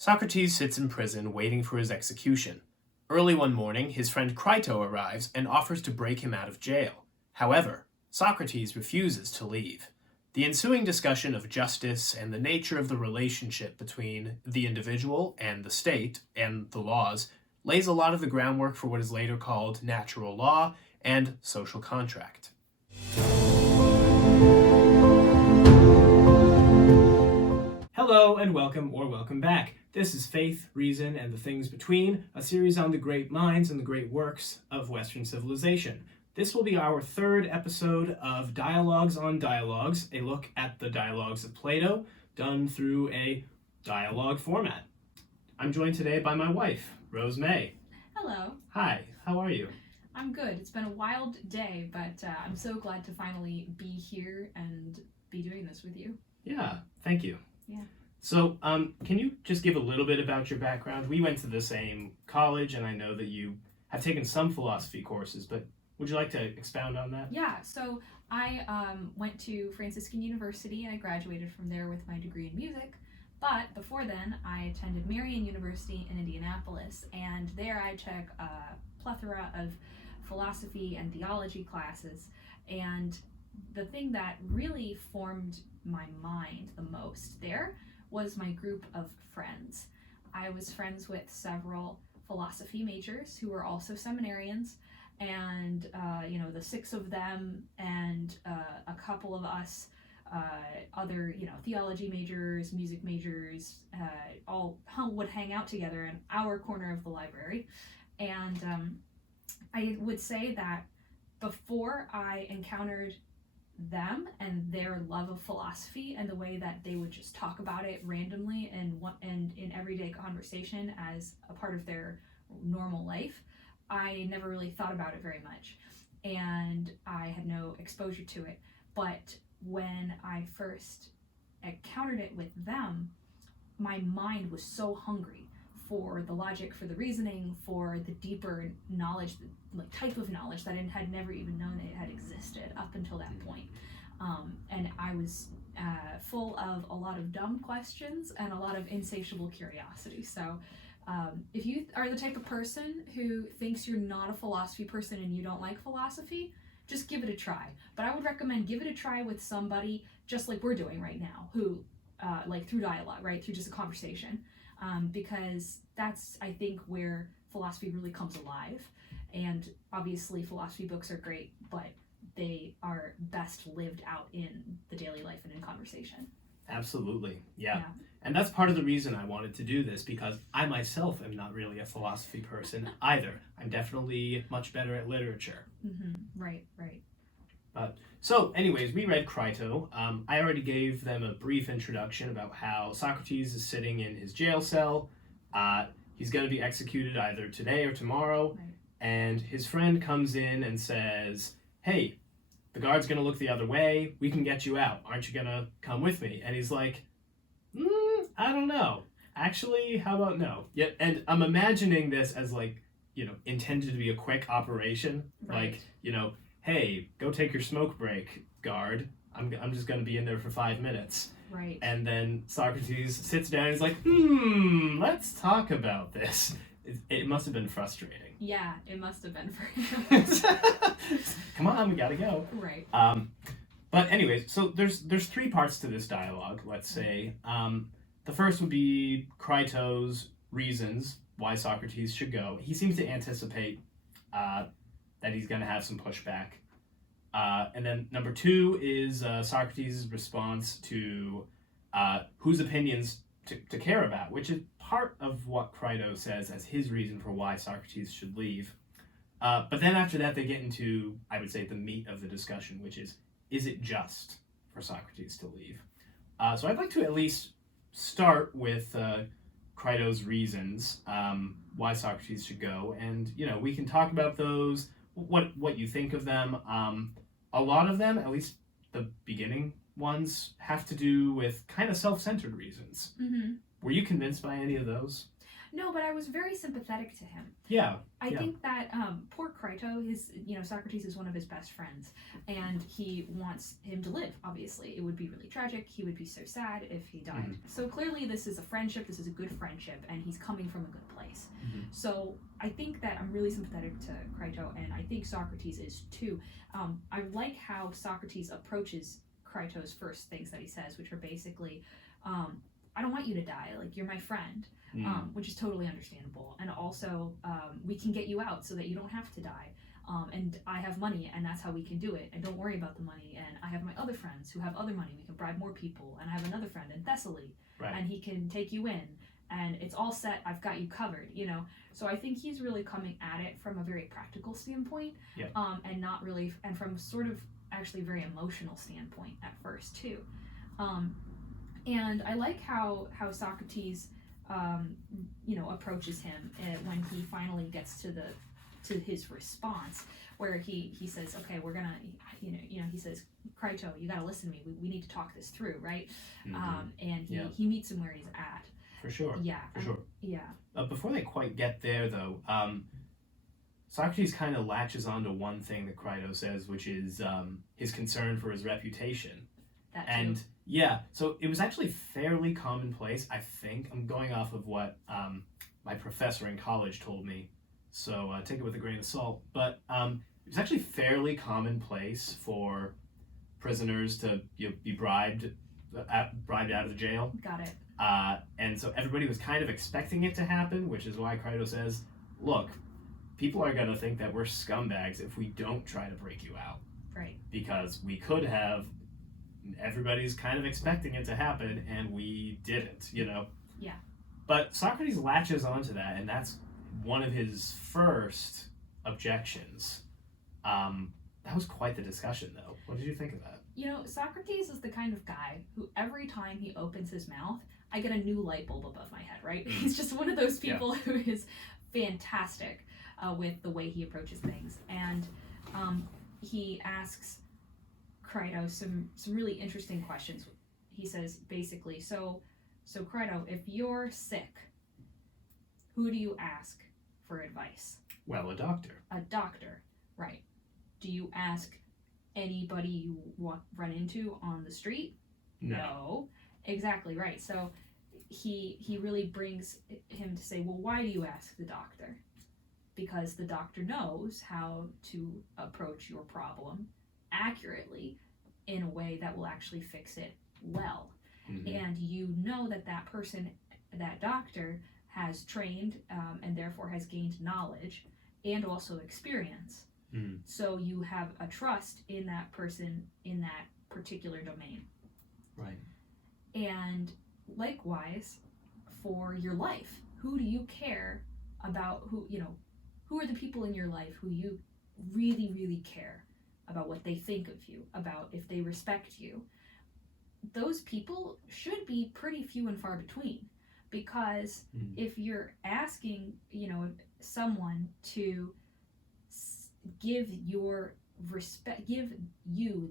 Socrates sits in prison waiting for his execution. Early one morning, his friend Crito arrives and offers to break him out of jail. However, Socrates refuses to leave. The ensuing discussion of justice and the nature of the relationship between the individual and the state and the laws lays a lot of the groundwork for what is later called natural law and social contract. Hello and welcome back. This is Faith, Reason, and the Things Between, a series on the great minds and the great works of Western civilization. This will be our third episode of Dialogues on Dialogues, a look at the dialogues of Plato, done through a dialogue format. I'm joined today by my wife, Rose May. Hello. Hi, how are you? I'm good. It's been a wild day, but I'm so glad to finally be here and be doing this with you. Yeah, thank you. Yeah. So, can you just give a little bit about your background? We went to the same college, and I know that you have taken some philosophy courses, but would you like to expound on that? Yeah, so I went to Franciscan University, and I graduated from there with my degree in music. But before then, I attended Marian University in Indianapolis, and there I took a plethora of philosophy and theology classes. And the thing that really formed my mind the most there was my group of friends. I was friends with several philosophy majors who were also seminarians, and the six of them and a couple of us other theology majors, music majors, all would hang out together in our corner of the library. And I would say that before I encountered them and their love of philosophy and the way that they would just talk about it randomly and in everyday conversation as a part of their normal life, I never really thought about it very much, and I had no exposure to it. But when I first encountered it with them, my mind was so hungry for the logic, for the reasoning, for the deeper knowledge, like type of knowledge that I had never even known it had existed up until that point. And I was full of a lot of dumb questions and a lot of insatiable curiosity. So if you are the type of person who thinks you're not a philosophy person and you don't like philosophy, just give it a try. But I would recommend give it a try with somebody just like we're doing right now, who through dialogue, right, through just a conversation. Because that's, I think, where philosophy really comes alive. And obviously philosophy books are great, but they are best lived out in the daily life and in conversation. Absolutely, yeah. And that's part of the reason I wanted to do this, because I myself am not really a philosophy person either. I'm definitely much better at literature. Mm-hmm. Right. So anyways, we read Crito. I already gave them a brief introduction about how Socrates is sitting in his jail cell. He's going to be executed either today or tomorrow. Right. And his friend comes in and says, hey, the guard's going to look the other way. We can get you out. Aren't you going to come with me? And he's like, I don't know. Actually, how about no? Yeah, and I'm imagining this as intended to be a quick operation. Right. Hey, go take your smoke break, guard. I'm just going to be in there for 5 minutes. Right. And then Socrates sits down and is like, let's talk about this. It must have been frustrating. Yeah, it must have been for him. Come on, we got to go. Right. But anyways, so there's 3 parts to this dialogue, let's say. The first would be Crito's reasons why Socrates should go. He seems to anticipate that he's going to have some pushback. And then number 2 is Socrates' response to whose opinions to care about, which is part of what Crito says as his reason for why Socrates should leave. But then after that, they get into, I would say, the meat of the discussion, which is it just for Socrates to leave? So I'd like to at least start with Crito's reasons why Socrates should go, and we can talk about those, what you think of them. A lot of them, at least the beginning ones, have to do with kind of self-centered reasons. Mm-hmm. Were you convinced by any of those? No, but I was very sympathetic to him. Yeah. I think that poor Crito, Socrates is one of his best friends, and he wants him to live, obviously. It would be really tragic. He would be so sad if he died. Mm-hmm. So clearly this is a friendship, this is a good friendship, and he's coming from a good place. Mm-hmm. So I think that I'm really sympathetic to Crito, and I think Socrates is too. I like how Socrates approaches Crito's first things that he says, which are basically, I don't want you to die, like, you're my friend. Which is totally understandable, and also we can get you out so that you don't have to die, and I have money, and that's how we can do it, and don't worry about the money, and I have my other friends who have other money, we can bribe more people, and I have another friend in Thessaly, and he can take you in, and it's all set, I've got you covered, so I think he's really coming at it from a very practical standpoint, and not really, and from sort of actually very emotional standpoint at first too, and I like how Socrates approaches him when he finally gets to his response, where he says, okay, we're gonna, he says, Crito, you gotta listen to me. We need to talk this through, right? Mm-hmm. And he meets him where he's at. For sure. Yeah. For sure. Yeah. Before they quite get there, though, Socrates kind of latches onto one thing that Crito says, which is his concern for his reputation. That too. And yeah, so it was actually fairly commonplace, I think. I'm going off of what my professor in college told me, so take it with a grain of salt. But it was actually fairly commonplace for prisoners to be bribed out of the jail. Got it. And so everybody was kind of expecting it to happen, which is why Crito says, look, people are going to think that we're scumbags if we don't try to break you out. Right. Because we could have. Everybody's kind of expecting it to happen, and we didn't, Yeah. But Socrates latches onto that, and that's one of his first objections. That was quite the discussion, though. What did you think of that? Socrates is the kind of guy who every time he opens his mouth, I get a new light bulb above my head, right? He's just one of those people who is fantastic with the way he approaches things. And he asks Crito some really interesting questions. He says basically, so Crito, if you're sick, who do you ask for advice? Well, a doctor. A doctor, right. Do you ask anybody you run into on the street? No. Exactly right. So he really brings him to say, well, why do you ask the doctor? Because the doctor knows how to approach your problem accurately in a way that will actually fix it well. Mm-hmm. And you know that person, that doctor, has trained and therefore has gained knowledge and also experience. Mm-hmm. So you have a trust in that person in that particular domain. Right. And likewise, for your life, who do you care about? Who are the people in your life who you really, really care about what they think of you, about if they respect you? Those people should be pretty few and far between, because if you're asking, someone to give you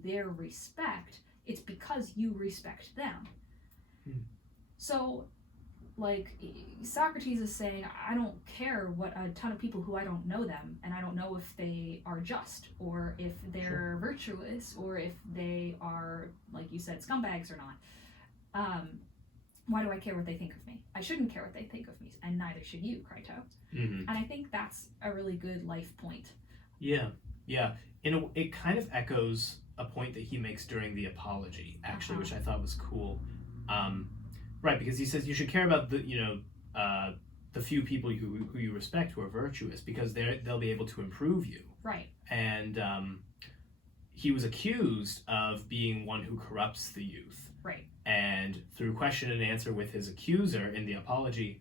their respect, it's because you respect them. So, like, Socrates is saying, I don't care what a ton of people who I don't know them, and I don't know if they are just, or if they're virtuous, or if they are, like you said, scumbags or not. Why do I care what they think of me? I shouldn't care what they think of me, and neither should you, Crito. Mm-hmm. And I think that's a really good life point. Yeah. It kind of echoes a point that he makes during the Apology, actually, which I thought was cool. Right, because he says you should care about the few people who you respect who are virtuous, because they'll be able to improve you. Right. And he was accused of being one who corrupts the youth. Right. And through question and answer with his accuser in the Apology,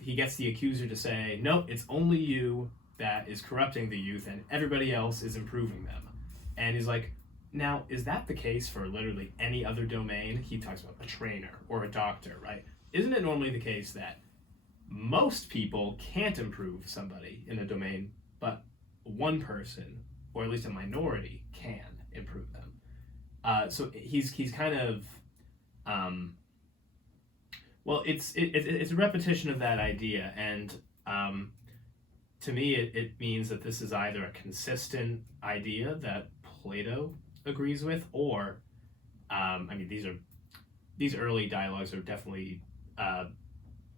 he gets the accuser to say, no, it's only you that is corrupting the youth, and everybody else is improving them. And he's like, now, is that the case for literally any other domain? He talks about a trainer or a doctor, right? Isn't it normally the case that most people can't improve somebody in a domain, but one person, or at least a minority, can improve them? So he's kind of Well, it's a repetition of that idea, and to me, it means that this is either a consistent idea that Plato agrees with, or I mean, these early dialogues are definitely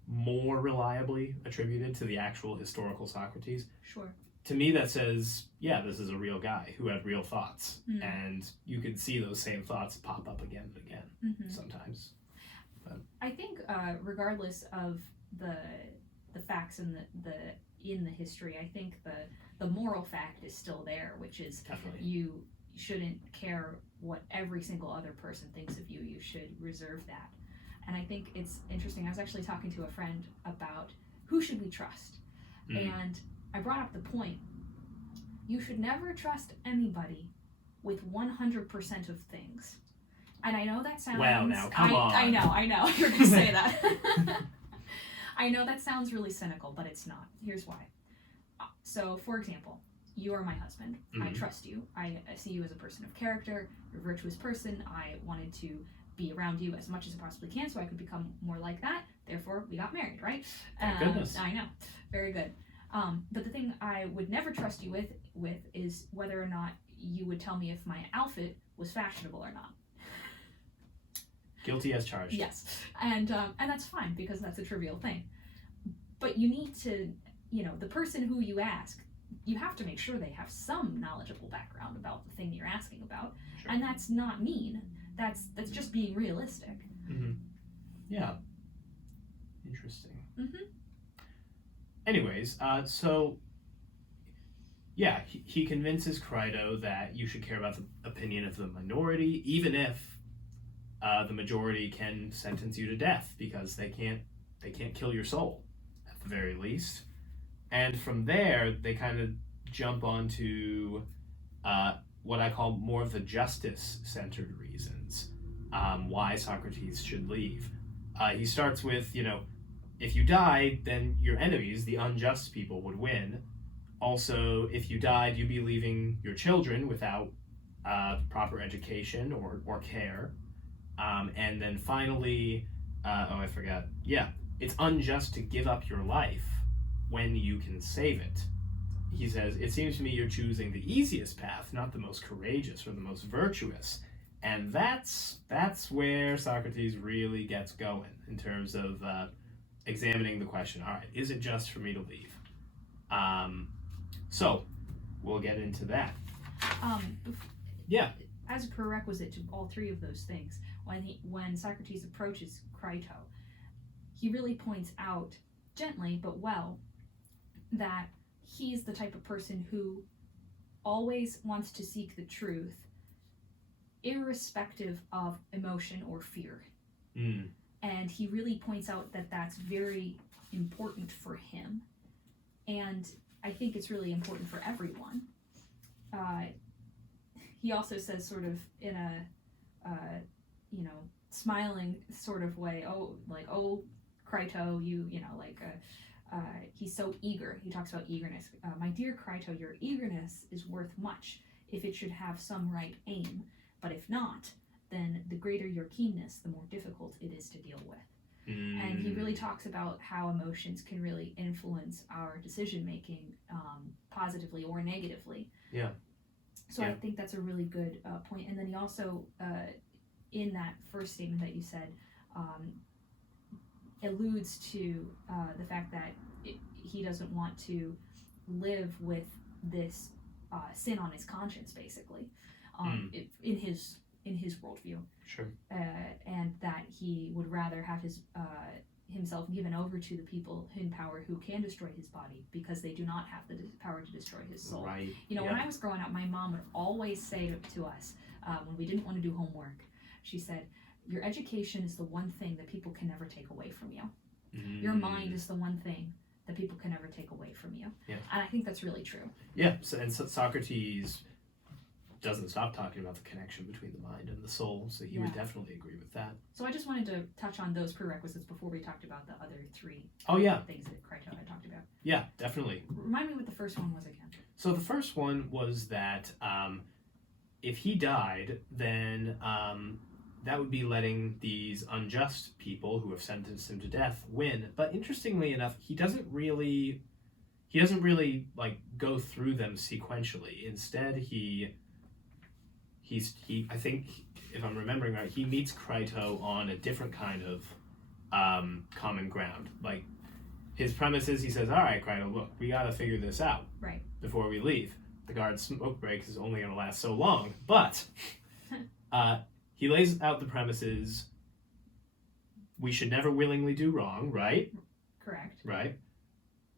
more reliably attributed to the actual historical Socrates. Sure. To me, that says, yeah, this is a real guy who had real thoughts, and you can see those same thoughts pop up again and again sometimes. But I think, regardless of the facts in the history, I think the moral fact is still there, which is definitely. You shouldn't care what every single other person thinks of you. You should reserve that. And I think it's interesting. I was actually talking to a friend about who should we trust, and I brought up the point, you should never trust anybody with 100% of things. And I know that sounds... Wow, now, come on. I know, you're going to say that. I know that sounds really cynical, but it's not. Here's why. So, for example, you are my husband. I trust you. I see you as a person of character. You're a virtuous person. I wanted to be around you as much as I possibly can so I could become more like that. Therefore, we got married, right? Thank goodness. I know. Very good. But the thing I would never trust you with is whether or not you would tell me if my outfit was fashionable or not. Guilty as charged. Yes, and that's fine because that's a trivial thing. But you need to, the person who you ask, you have to make sure they have some knowledgeable background about the thing you're asking about, Sure. and that's not mean. That's just being realistic. Yeah. Interesting. Mm-hmm. Anyways, so yeah, he convinces Crito that you should care about the opinion of the minority, even if the majority can sentence you to death because they can't kill your soul, at the very least. And from there, they kind of jump onto what I call more of the justice-centered reasons why Socrates should leave. He starts with, if you died, then your enemies, the unjust people, would win. Also, if you died, you'd be leaving your children without proper education or care. And then finally, I forgot. Yeah, it's unjust to give up your life when you can save it. He says, it seems to me you're choosing the easiest path, not the most courageous or the most virtuous. And that's where Socrates really gets going in terms of examining the question, all right, is it just for me to leave? So, we'll get into that. Yeah. As a prerequisite to all three of those things, when Socrates approaches Crito, he really points out, gently but well, that he's the type of person who always wants to seek the truth, irrespective of emotion or fear. And he really points out that that's very important for him. And I think it's really important for everyone. He also says, sort of in a, smiling sort of way, oh, Crito, he's so eager. He talks about eagerness. My dear Crito, your eagerness is worth much if it should have some right aim. But if not, then the greater your keenness, the more difficult it is to deal with. And he really talks about how emotions can really influence our decision making positively or negatively. Yeah. So I think that's a really good point. And then he also, in that first statement that you said, alludes to the fact that he doesn't want to live with this sin on his conscience, basically, in his worldview. Sure. And that he would rather have himself given over to the people in power who can destroy his body because they do not have the power to destroy his soul. Right. When I was growing up, my mom would always say to us when we didn't want to do homework, she said, your education is the one thing that people can never take away from you. Your mind is the one thing that people can never take away from you. Yeah. And I think that's really true. Yeah, so Socrates doesn't stop talking about the connection between the mind and the soul, so he would definitely agree with that. So I just wanted to touch on those prerequisites before we talked about the other three things that Crito had talked about. Yeah, definitely. Remind me what the first one was again. So the first one was that if he died, then that would be letting these unjust people who have sentenced him to death win. But interestingly enough, he doesn't really like go through them sequentially. Instead, he I think, if I'm remembering right, he meets Crito on a different kind of common ground. Like, his premise is, he says, all right, Crito, look, we got to figure this out before we leave. The guard's smoke break is only going to last so long. But he lays out the premises: we should never willingly do wrong, right? Correct. Right.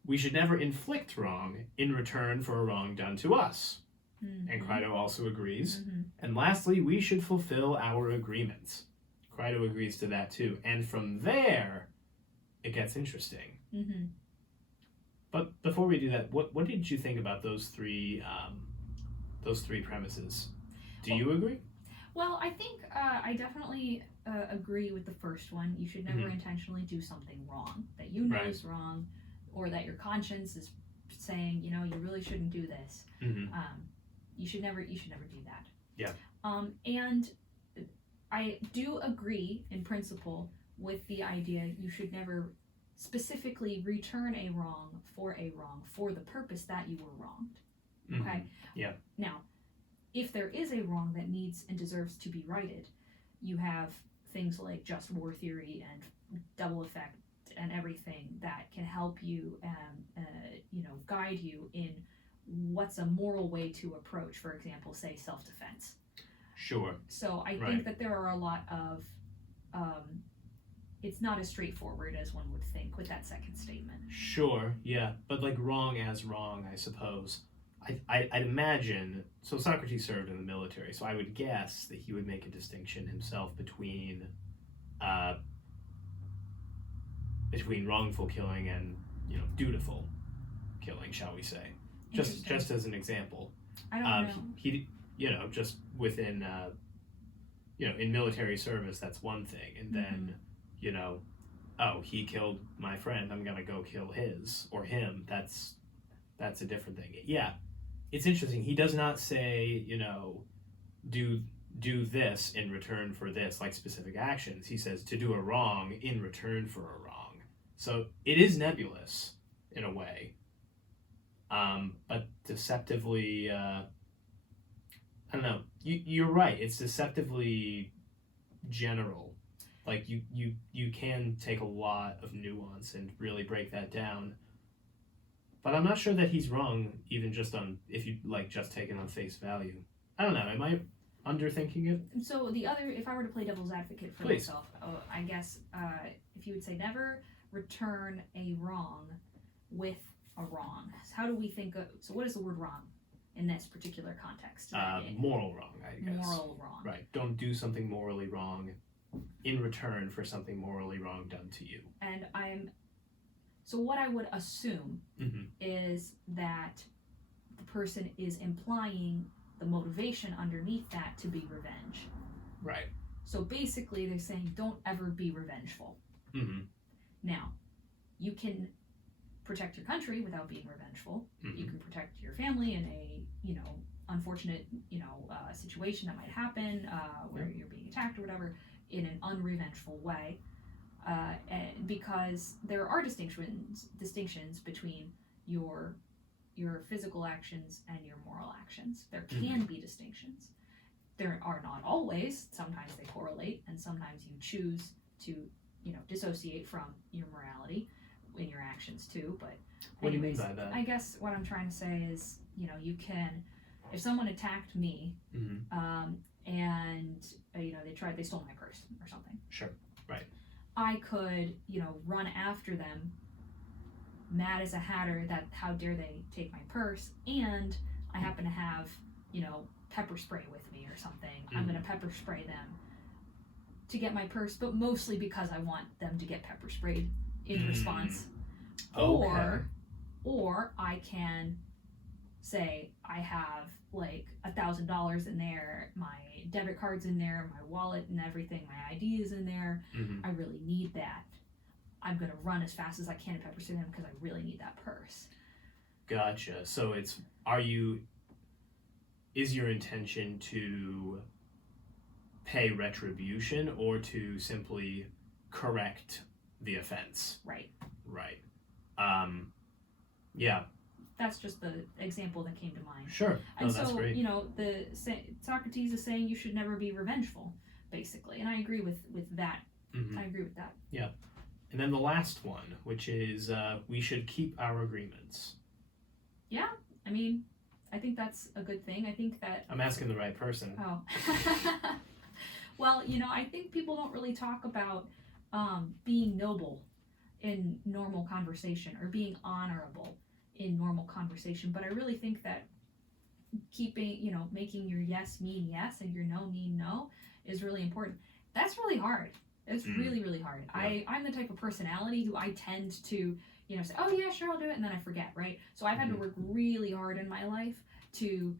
We should never inflict wrong in return for a wrong done to us. Mm-hmm. And Crito also agrees. Mm-hmm. And lastly, we should fulfill our agreements. Crito agrees to that too. And from there, it gets interesting. Mm-hmm. But before we do that, what did you think about those three premises? Do you agree? Well, I think I definitely agree with the first one. You should never intentionally do something wrong that you know is wrong, or that your conscience is saying, you really shouldn't do this. Mm-hmm. You should never do that. Yeah. And I do agree in principle with the idea you should never specifically return a wrong for the purpose that you were wronged. Okay? Mm-hmm. Yeah. Now, if there is a wrong that needs and deserves to be righted, you have things like just war theory and double effect and everything that can help you, guide you in what's a moral way to approach, for example, say self-defense. Sure. So I think that there are a lot of, it's not as straightforward as one would think with that second statement. Sure, yeah. But like wrong as wrong, I suppose. I'd imagine, so Socrates served in the military, so I would guess that he would make a distinction himself between wrongful killing and, dutiful killing, shall we say. Just as an example. I don't know. He just within, in military service, that's one thing. And then, he killed my friend, I'm going to go kill his or him. That's a different thing. Yeah. It's interesting. He does not say, do this in return for this, like specific actions. He says to do a wrong in return for a wrong. So it is nebulous in a way, but deceptively, I don't know. You're right. It's deceptively general. Like you can take a lot of nuance and really break that down. But I'm not sure that he's wrong, even just if you just take it on face value. I don't know. Am I underthinking it? So if I were to play devil's advocate for myself, I guess if you would say never return a wrong with a wrong. How do we think of? So what is the word wrong in this particular context? Moral wrong, I guess. Moral wrong. Right. Don't do something morally wrong in return for something morally wrong done to you. And So what I would assume is that the person is implying the motivation underneath that to be revenge. Right. So basically they're saying don't ever be revengeful. Mm-hmm. Now, you can protect your country without being revengeful. Mm-hmm. You can protect your family in a, unfortunate, situation that might happen where you're being attacked or whatever in an unrevengeful way. Because there are distinctions between your physical actions and your moral actions. There can be distinctions. There are not always. Sometimes they correlate, and sometimes you choose to, dissociate from your morality in your actions too. But what do you mean by that? I guess what I'm trying to say is, you can, if someone attacked me, and they stole my purse or something. Sure. Right. I could, run after them, mad as a hatter that how dare they take my purse, and I happen to have, pepper spray with me or something. I'm going to pepper spray them to get my purse, but mostly because I want them to get pepper sprayed in response. Okay. Or I can say I have like $1,000 in there, my debit card's in there, my wallet and everything, my ID is in there. I really need that. I'm gonna run as fast as I can to pepper spray them because I really need that purse. Gotcha. So is your intention to pay retribution or to simply correct the offense. Right. Right. Yeah. That's just the example that came to mind. Sure. And that's so, great. Socrates is saying you should never be revengeful, basically. And I agree with that. Mm-hmm. I agree with that. Yeah. And then the last one, which is we should keep our agreements. Yeah. I mean, I think that's a good thing. I think that... I'm asking the right person. Oh. Well, I think people don't really talk about being noble in normal conversation or being honorable in normal conversation, but I really think that making your yes mean yes and your no mean no is really important. That's really hard. It's really, really hard. Yeah. I'm the type of personality who I tend to, say, oh yeah, sure, I'll do it, and then I forget, right? So I've had to work really hard in my life to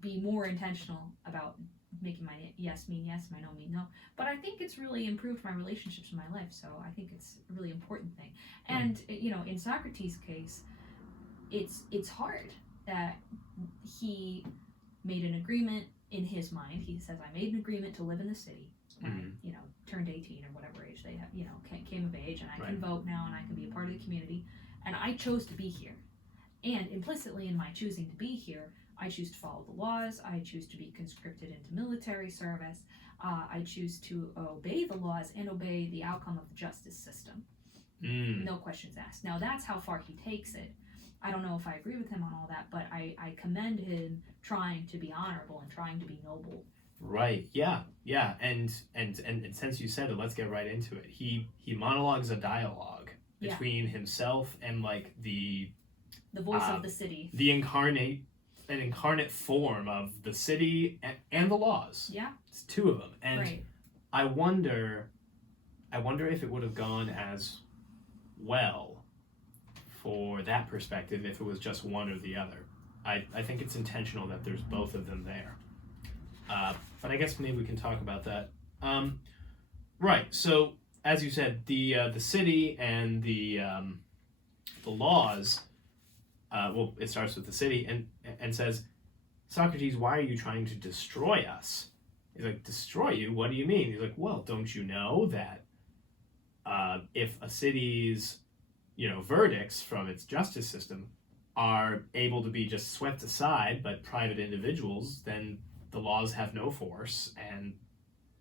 be more intentional about making my yes mean yes, my no mean no. But I think it's really improved my relationships in my life, so I think it's a really important thing. And in Socrates' case, it's hard that he made an agreement in his mind. He says, I made an agreement to live in the city when I, turned 18 or whatever age they have, came of age, and I can vote now and I can be a part of the community, and I chose to be here. And implicitly in my choosing to be here, I choose to follow the laws, I choose to be conscripted into military service, I choose to obey the laws and obey the outcome of the justice system. No questions asked. Now that's how far he takes it. I don't know if I agree with him on all that, but I commend him trying to be honorable and trying to be noble. Right. Yeah. And since you said it, let's get right into it. He monologues a dialogue between himself and like the voice of the city, the incarnate form of the city and the laws. Yeah. It's two of them. And I wonder if it would have gone as well for that perspective if it was just one or the other. I think it's intentional that there's both of them there. But I guess maybe we can talk about that. Right. So as you said, the city and the laws. Well, it starts with the city and says, Socrates, why are you trying to destroy us? He's like, destroy you? What do you mean? He's like, well, don't you know that if a city's verdicts from its justice system are able to be just swept aside by private individuals, then the laws have no force, and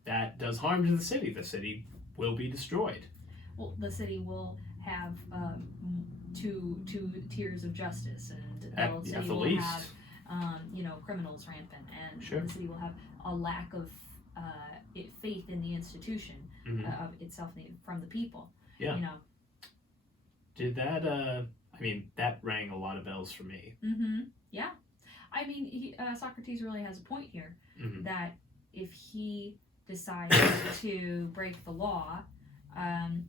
that does harm to the city. The city will be destroyed. Well, the city will have two tiers of justice, and the city will have criminals rampant, and the city will have a lack of faith in the institution of itself from the people. Yeah. Did that? That rang a lot of bells for me. Yeah. Socrates really has a point here that if he decides to break the law,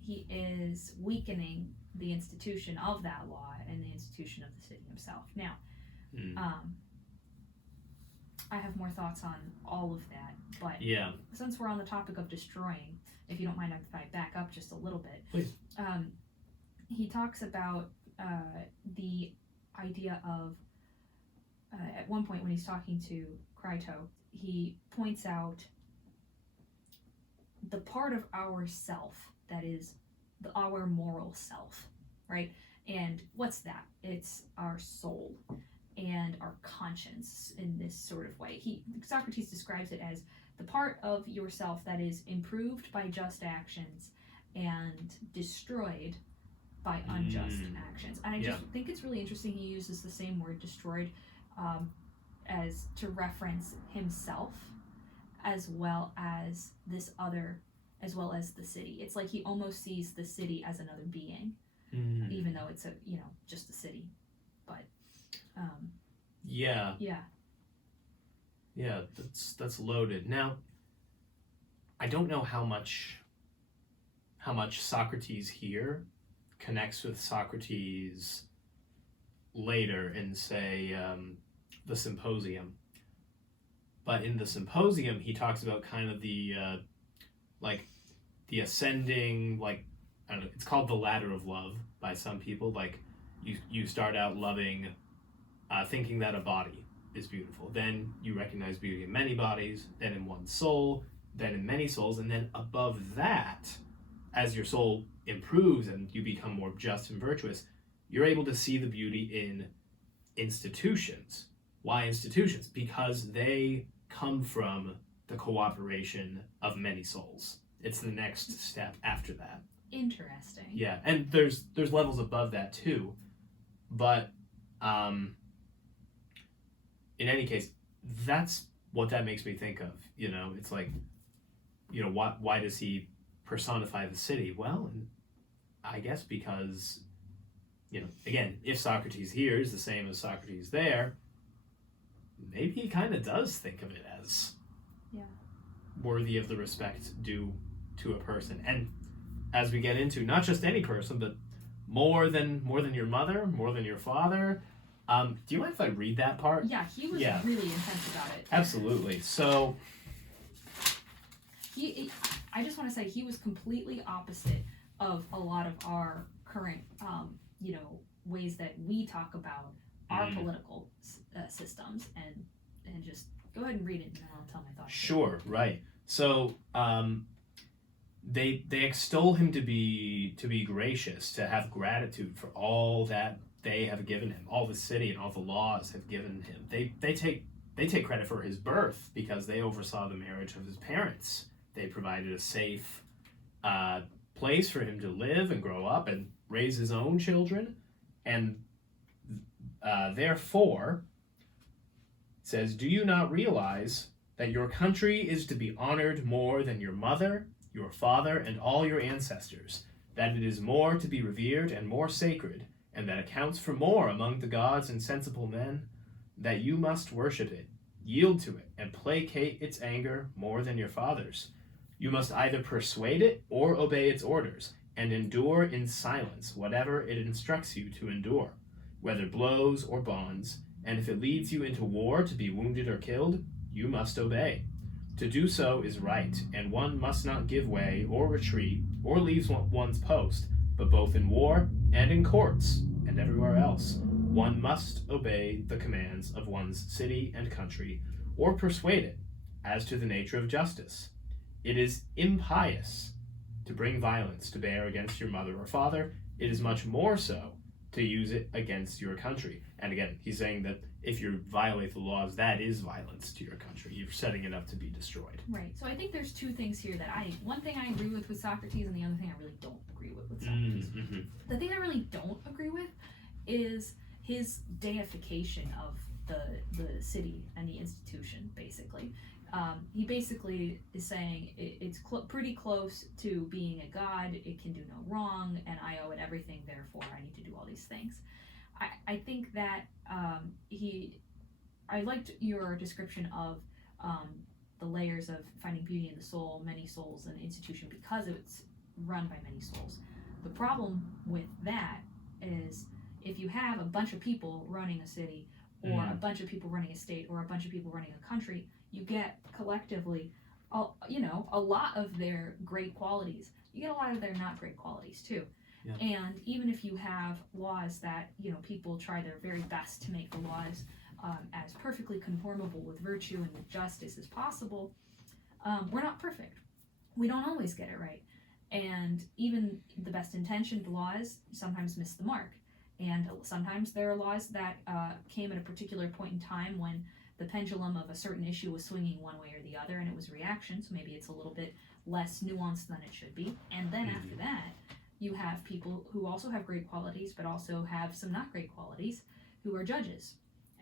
he is weakening the institution of that law and the institution of the city himself. Now, I have more thoughts on all of that, but since we're on the topic of destroying, if you don't mind if I back up just a little bit. Please. He talks about the idea of, at one point when he's talking to Crito, he points out the part of our self that is our moral self, right? And what's that? It's our soul and our conscience in this sort of way. Socrates describes it as the part of yourself that is improved by just actions and destroyed by unjust actions. And I just think it's really interesting he uses the same word, destroyed, as to reference himself as well as this other, as well as the city. It's like he almost sees the city as another being, even though it's just a city. But yeah, that's loaded. Now, I don't know how much Socrates here connects with Socrates later in, say, the Symposium. But in the Symposium, he talks about kind of the ascending, I don't know, it's called the ladder of love by some people. Like, you start out loving, thinking that a body is beautiful. Then you recognize beauty in many bodies, then in one soul, then in many souls, and then above that, as your soul improves and you become more just and virtuous, you're able to see the beauty in institutions. Why institutions? Because they come from the cooperation of many souls. It's the next step after that. Interesting. Yeah, and there's levels above that too, but in any case, that's what that makes me think of. You know, it's like, you know, why does he personify the city? Well, I guess because, you know, again, if Socrates here is the same as Socrates there, maybe he kind of does think of it as worthy of the respect due to a person. And as we get into not just any person, but more than your mother, more than your father. Do you mind if I read that part? Yeah, he was really intense about it. Absolutely. So I just want to say he was completely opposite of a lot of our current, you know, ways that we talk about our political systems, and just go ahead and read it, and then I'll tell my thoughts. Sure, right. So they extol him to be gracious, to have gratitude for all that they have given him, all the city and all the laws have given him. They take credit for his birth because they oversaw the marriage of his parents. They provided a safe place for him to live and grow up and raise his own children, and therefore, it says, do you not realize that your country is to be honored more than your mother, your father, and all your ancestors, that it is more to be revered and more sacred, and that it counts for more among the gods and sensible men, that you must worship it, yield to it, and placate its anger more than your fathers. You must either persuade it or obey its orders, and endure in silence whatever it instructs you to endure, whether blows or bonds, and if it leads you into war to be wounded or killed, you must obey. To do so is right, and one must not give way or retreat or leave one's post, but both in war and in courts and everywhere else, one must obey the commands of one's city and country, or persuade it as to the nature of justice. It is impious to bring violence to bear against your mother or father. It is much more so to use it against your country. And again, he's saying that if you violate the laws, that is violence to your country. You're setting it up to be destroyed. Right. So I think there's two things here that one thing I agree with Socrates, and the other thing I really don't agree with Socrates. Mm-hmm. The thing I really don't agree with is his deification of the city and the institution, basically. He basically is saying it's pretty close to being a god, it can do no wrong, and I owe it everything, therefore I need to do all these things. I think that I liked your description of the layers of finding beauty in the soul, many souls, and institution, because it's run by many souls. The problem with that is if you have a bunch of people running a city, or a bunch of people running a state, or a bunch of people running a country, you get collectively, a lot of their great qualities. You get a lot of their not great qualities too. Yeah. And even if you have laws that, people try their very best to make the laws as perfectly conformable with virtue and with justice as possible, we're not perfect. We don't always get it right. And even the best intentioned laws sometimes miss the mark. And sometimes there are laws that came at a particular point in time when the pendulum of a certain issue was swinging one way or the other, and it was reaction, so maybe it's a little bit less nuanced than it should be. And then after that, you have people who also have great qualities, but also have some not great qualities, who are judges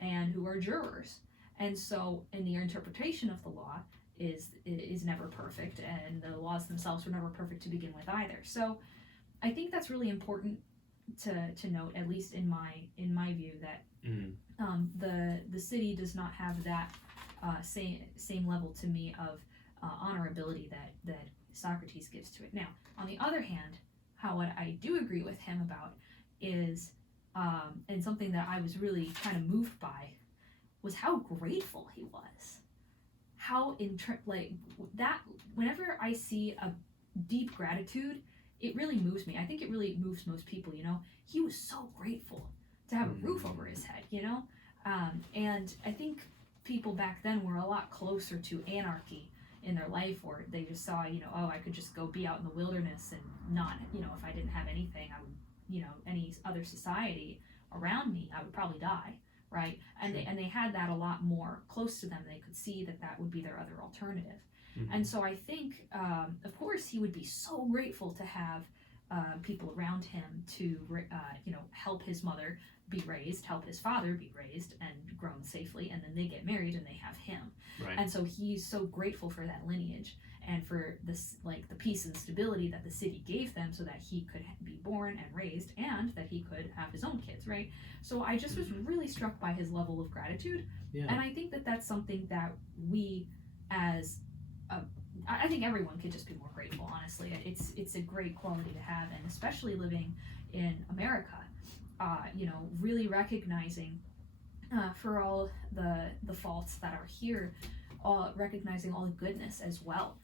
and who are jurors. And so, in the interpretation of the law is never perfect, and the laws themselves were never perfect to begin with either. So, I think that's really important to note, at least in my view, that the city does not have that same level to me of honorability that Socrates gives to it. Now, on the other hand, what I do agree with him about is, and something that I was really kind of moved by, was how grateful he was. How that whenever I see a deep gratitude, it really moves me. I think it really moves most people, He was so grateful to have a roof over his head, And I think people back then were a lot closer to anarchy in their life, or they just saw, oh, I could just go be out in the wilderness and not, if I didn't have anything, I would, any other society around me, I would probably die, right? And they had that a lot more close to them. They could see that would be their other alternative. Mm-hmm. And so I think, of course, he would be so grateful to have people around him to, help his mother be raised, help his father be raised and grown safely, and then they get married and they have him. Right. And so he's so grateful for that lineage and for this, like, the peace and stability that the city gave them, so that he could be born and raised, and that he could have his own kids, right? So I just was really struck by his level of gratitude. Yeah. And I think that that's something that we, as I think everyone could just be more grateful, honestly. It's a great quality to have, and especially living in America, really recognizing for all the faults that are here, recognizing all the goodness as well,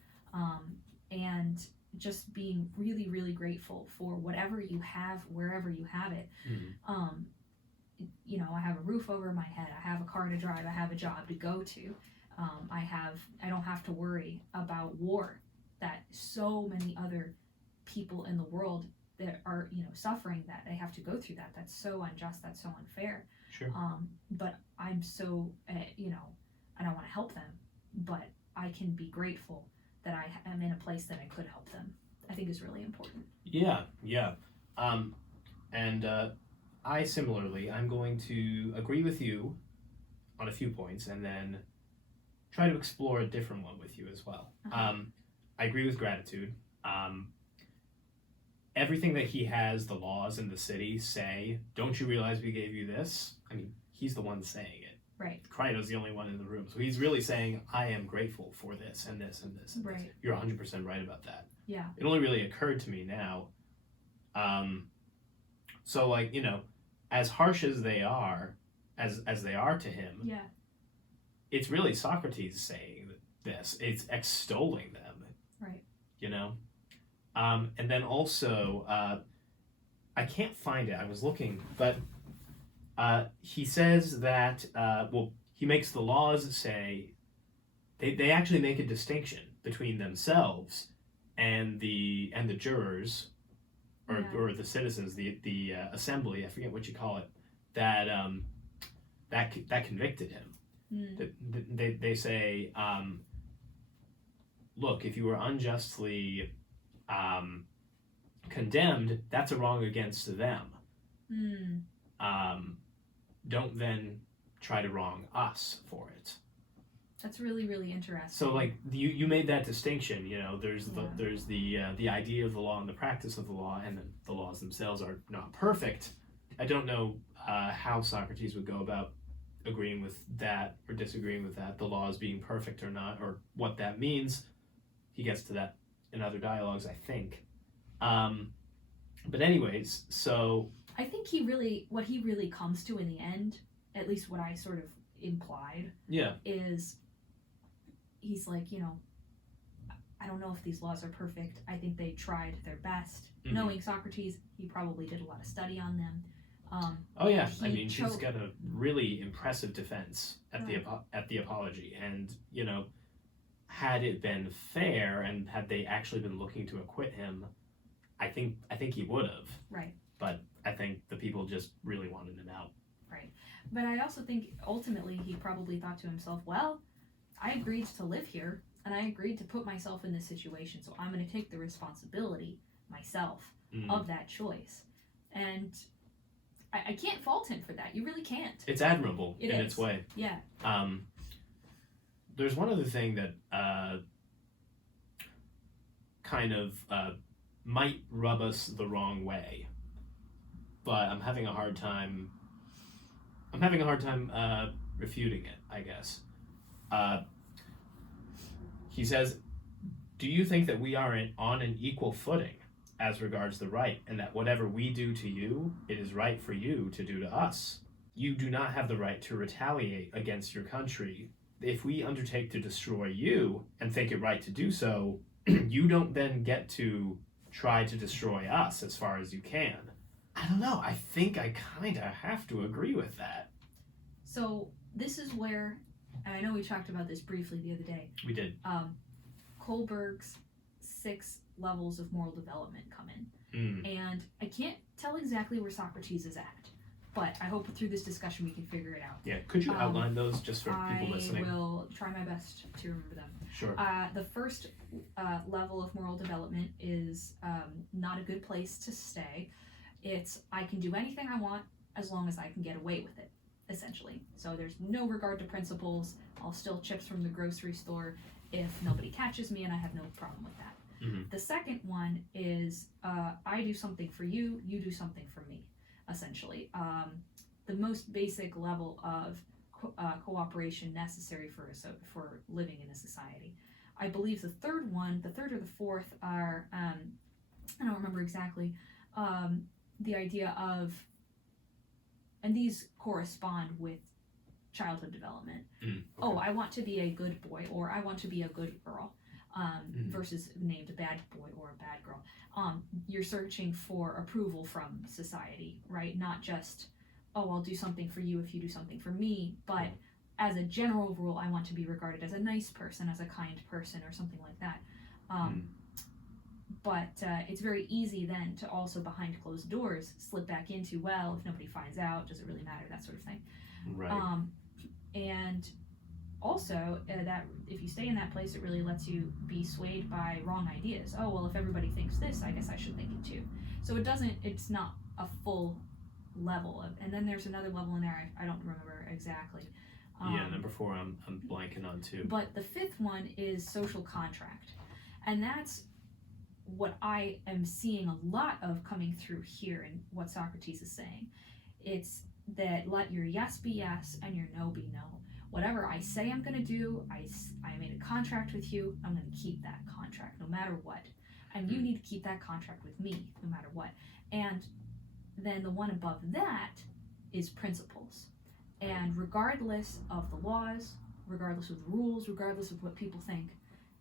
and just being really, really grateful for whatever you have, wherever you have it. Mm-hmm. I have a roof over my head, I have a car to drive, I have a job to go to. I don't have to worry about war that so many other people in the world that are, suffering, that they have to go through that. That's so unjust, that's so unfair. Sure. But I'm so, and I want to help them, but I can be grateful that I am in a place that I could help them. I think is really important. Yeah. I similarly, I'm going to agree with you on a few points, and then try to explore a different one with you as well. Uh-huh. I agree with gratitude. Everything that he has, the laws in the city say, don't you realize we gave you this? I mean, he's the one saying it. Right. Crito's the only one in the room. So he's really saying, I am grateful for this and this and this. And right. This. You're 100% right about that. Yeah. It only really occurred to me now. So, like, as harsh as they are, as they are to him, yeah, it's really Socrates saying this. It's extolling them. Right. And then also, I can't find it. I was looking, but he says that, he makes the laws say, they actually make a distinction between themselves and the jurors, or the citizens, the assembly, I forget what you call it, that convicted him. They say, look, if you were unjustly condemned, that's a wrong against them. Don't then try to wrong us for it. That's really, really interesting. So, like, you made that distinction. There's the idea of the law and the practice of the law, and the laws themselves are not perfect. I don't know how Socrates would go about agreeing with that or disagreeing with that, the laws being perfect or not, or what that means. He gets to that in other dialogues, I think. But anyways, so I think what he really comes to in the end, at least what I sort of implied, is he's like, I don't know if these laws are perfect. I think they tried their best. Mm-hmm. Knowing Socrates, he probably did a lot of study on them. He's got a really impressive defense at the Apology, and had it been fair and had they actually been looking to acquit him, I think he would have. Right. But I think the people just really wanted him out. Right. But I also think ultimately he probably thought to himself, well, I agreed to live here and I agreed to put myself in this situation, so I'm going to take the responsibility myself of that choice. And I can't fault him for that. You really can't. It's admirable in its way. Yeah. There's one other thing that kind of might rub us the wrong way, but I'm having a hard time refuting it, I guess. He says, do you think that we are on an equal footing as regards the right, and that whatever we do to you, it is right for you to do to us? You do not have the right to retaliate against your country. If we undertake to destroy you and think it right to do so, you don't then get to try to destroy us as far as you can. I don't know. I think I kind of have to agree with that. So this is where, and I know we talked about this briefly the other day, We did. Kohlberg's 6 levels of moral development come in. Mm. And I can't tell exactly where Socrates is at, but I hope through this discussion we can figure it out. Yeah. Could you outline those just for people listening? I will try my best to remember them. Sure. The first level of moral development is not a good place to stay. It's I can do anything I want as long as I can get away with it, essentially. So there's no regard to principles. I'll steal chips from the grocery store if nobody catches me, and I have no problem with that. Mm-hmm. The second one is I do something for you, you do something for me, essentially. The most basic level of cooperation necessary for living in a society. I believe the third or the fourth are, I don't remember exactly, the idea of, and these correspond with childhood development. Okay. Oh, I want to be a good boy, or I want to be a good girl. Versus named a bad boy or a bad girl. You're searching for approval from society, right? Not just, oh, I'll do something for you if you do something for me, but as a general rule, I want to be regarded as a nice person, as a kind person, or something like that. But it's very easy then to also, behind closed doors, slip back into, well, if nobody finds out, does it really matter, that sort of thing. Right. And also, that if you stay in that place, it really lets you be swayed by wrong ideas. Oh, well, if everybody thinks this, I guess I should think it too. So it's not a full level of, and then there's another level in there, I don't remember exactly. Number 4 I'm blanking on too. But the 5th one is social contract. And that's what I am seeing a lot of coming through here in what Socrates is saying. It's that let your yes be yes and your no be no. Whatever I say I'm going to do, I made a contract with you, I'm going to keep that contract no matter what. And you need to keep that contract with me no matter what. And then the one above that is principles. And regardless of the laws, regardless of the rules, regardless of what people think,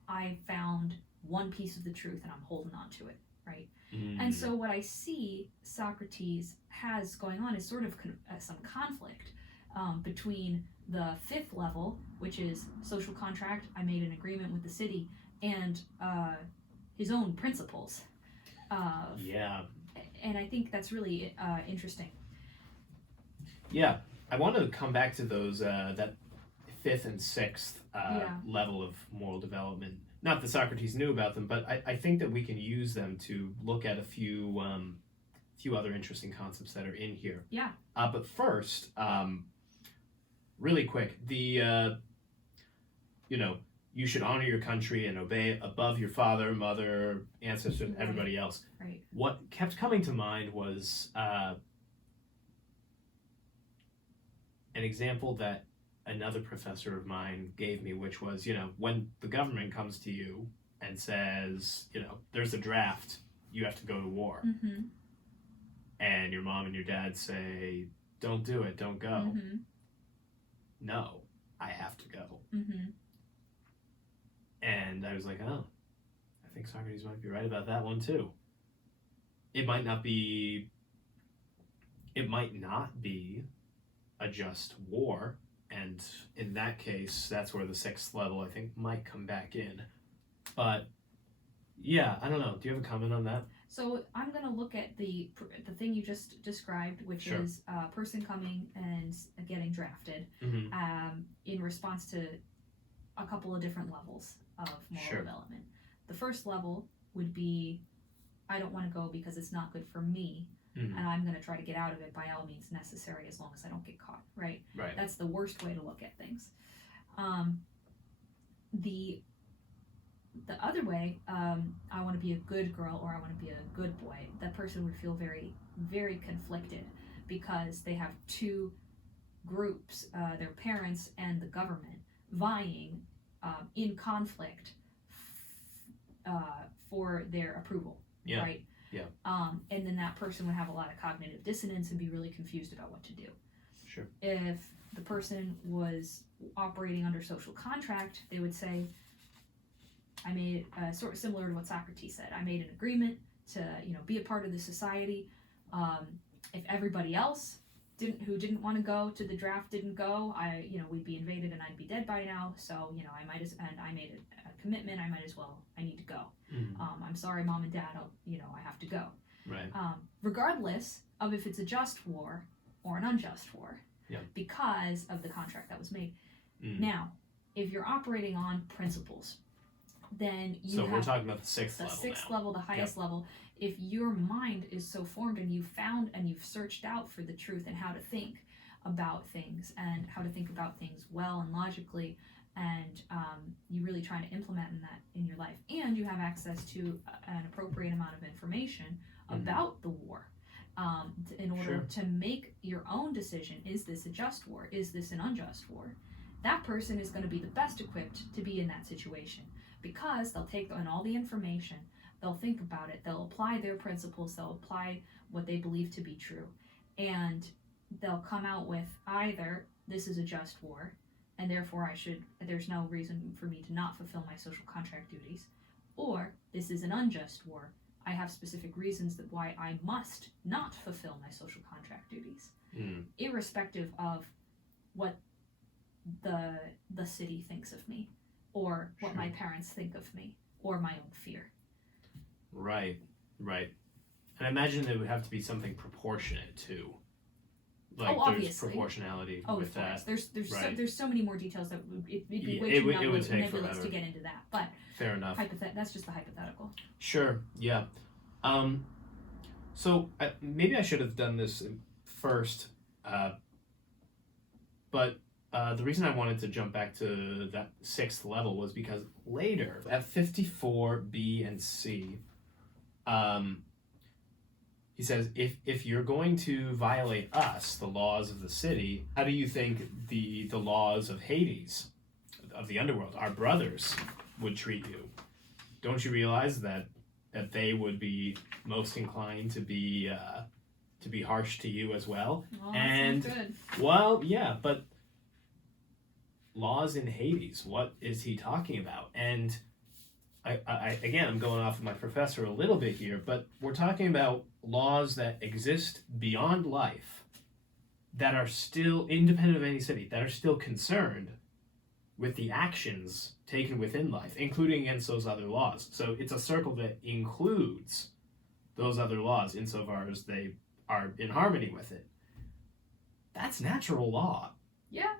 I found one piece of the truth and I'm holding on to it, right? And so what I see Socrates has going on is sort of some conflict between the 5th level, which is social contract, I made an agreement with the city, and his own principles. And I think that's really interesting. Yeah, I want to come back to those, that 5th and 6th level of moral development. Not that Socrates knew about them, but I think that we can use them to look at a few other interesting concepts that are in here. Yeah. But first, really quick, the you should honor your country and obey above your father, mother, ancestors, everybody else. Right. What kept coming to mind was an example that another professor of mine gave me, which was, when the government comes to you and says, there's a draft, you have to go to war. Mm-hmm. And your mom and your dad say, don't do it, don't go. Mm-hmm. No, I have to go. Mm-hmm. And I was like, oh, I think Socrates might be right about that one too. It might not be a just war, and in that case, that's where the 6th level, I think, might come back in. But, yeah, I don't know. Do you have a comment on that? So I'm going to look at the thing you just described, which Sure. is a person coming and getting drafted in response to a couple of different levels of moral Sure. development. The first level would be, I don't want to go because it's not good for me, and I'm going to try to get out of it by all means necessary as long as I don't get caught, right? Right. That's the worst way to look at things. The other way, I want to be a good girl or I want to be a good boy, that person would feel very, very conflicted because they have two groups, their parents and the government, vying in conflict for their approval, right? Yeah. And then that person would have a lot of cognitive dissonance and be really confused about what to do. Sure. If the person was operating under social contract, they would say, I made sort of similar to what Socrates said. I made an agreement to, be a part of the society. If everybody else who didn't want to go to the draft didn't go, we'd be invaded and I'd be dead by now. So, I made a commitment. I need to go. I'm sorry, mom and dad. I have to go. Right. Regardless of if it's a just war or an unjust war, yeah. because of the contract that was made. Mm. Now, if you're operating on principles, then we're talking about the sixth level, the highest level. If your mind is so formed and you've found and you've searched out for the truth and how to think about things and how to think about things well and logically, and you really try to implement that in your life, and you have access to an appropriate amount of information about the war, in order to make your own decision, is this a just war? Is this an unjust war? That person is going to be the best equipped to be in that situation, because they'll take in all the information, they'll think about it, they'll apply their principles, they'll apply what they believe to be true, and they'll come out with either this is a just war, and therefore there's no reason for me to not fulfill my social contract duties, or this is an unjust war. I have specific reasons that why I must not fulfill my social contract duties, irrespective of what the city thinks of me, or what my parents think of me, or my own fear. Right. And I imagine there would have to be something proportionate too. Like there's proportionality with that. There's so many more details that it'd be way too nebulous to get into that. But fair enough. That's just the hypothetical. Sure. Yeah. So maybe I should have done this first, but the reason I wanted to jump back to that sixth level was because later at 54 B and C, he says, if you're going to violate us, the laws of the city, how do you think the laws of Hades, of the underworld, our brothers, would treat you? Don't you realize that they would be most inclined to be harsh to you as well? Oh, and that's not good. Well, yeah, but laws in Hades, what is he talking about? And I again, I'm going off of my professor a little bit here, but we're talking about laws that exist beyond life, that are still independent of any city, that are still concerned with the actions taken within life, including against those other laws. So it's a circle that includes those other laws insofar as they are in harmony with it. That's natural law. Yeah.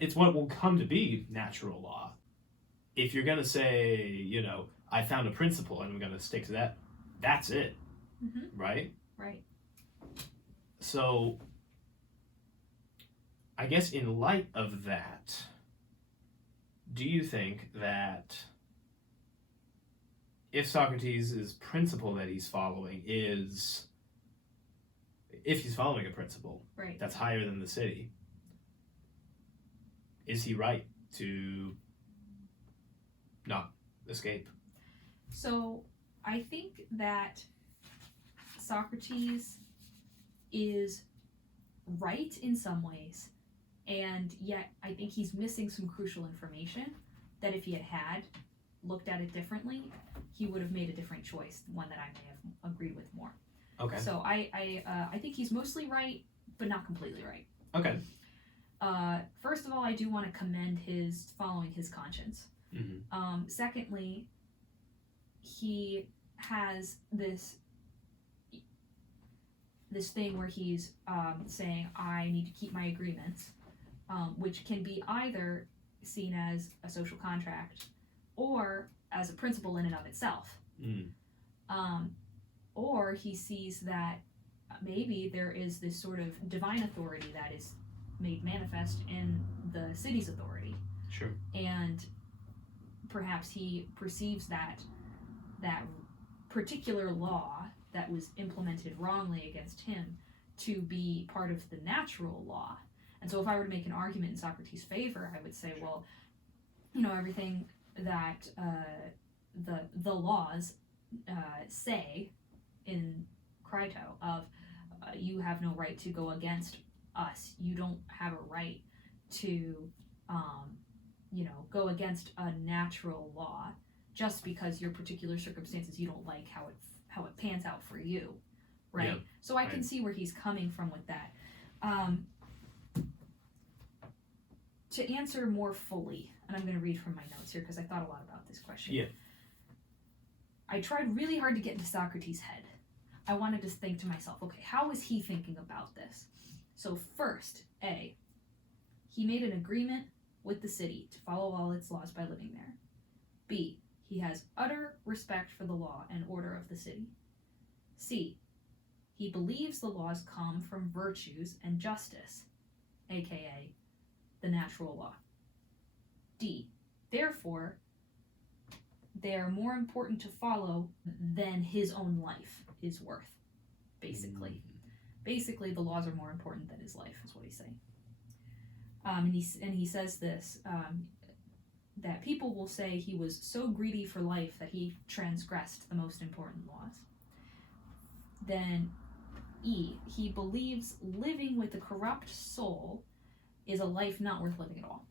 It's what will come to be natural law. If you're going to say, I found a principle and I'm going to stick to that, that's it. Mm-hmm. Right? Right. So, I guess in light of that, do you think that if Socrates' principle that he's following is, if he's following a principle that's higher than the city, is he right to not escape? So I think that Socrates is right in some ways, and yet I think he's missing some crucial information that if he had looked at it differently, he would have made a different choice, one that I may have agreed with more. Okay. So I think he's mostly right, but not completely right. Okay. First of all, I do want to commend his following his conscience. Mm-hmm. Secondly, he has this thing where he's saying, I need to keep my agreements, which can be either seen as a social contract or as a principle in and of itself. Or he sees that maybe there is this sort of divine authority that is made manifest in the city's authority. Sure. And perhaps he perceives that particular law that was implemented wrongly against him to be part of the natural law. And so if I were to make an argument in Socrates' favor, I would say, well, everything that the laws say in Crito of you have no right to go against us. You don't have a right to go against a natural law just because your particular circumstances you don't like how it pans out for you, right? Yeah. So I can Right. see where he's coming from with that. To answer more fully, and I'm going to read from my notes here because I thought a lot about this question. Yeah. I tried really hard to get into Socrates' head. I wanted to think to myself, okay, how was he thinking about this? So first, A, he made an agreement with the city to follow all its laws by living there. B, he has utter respect for the law and order of the city. C, he believes the laws come from virtues and justice, aka the natural law. D, therefore, they are more important to follow than his own life is worth, basically. Basically, the laws are more important than his life, is what he's saying. And he says this, that people will say he was so greedy for life that he transgressed the most important laws. Then E, he believes living with a corrupt soul is a life not worth living at all.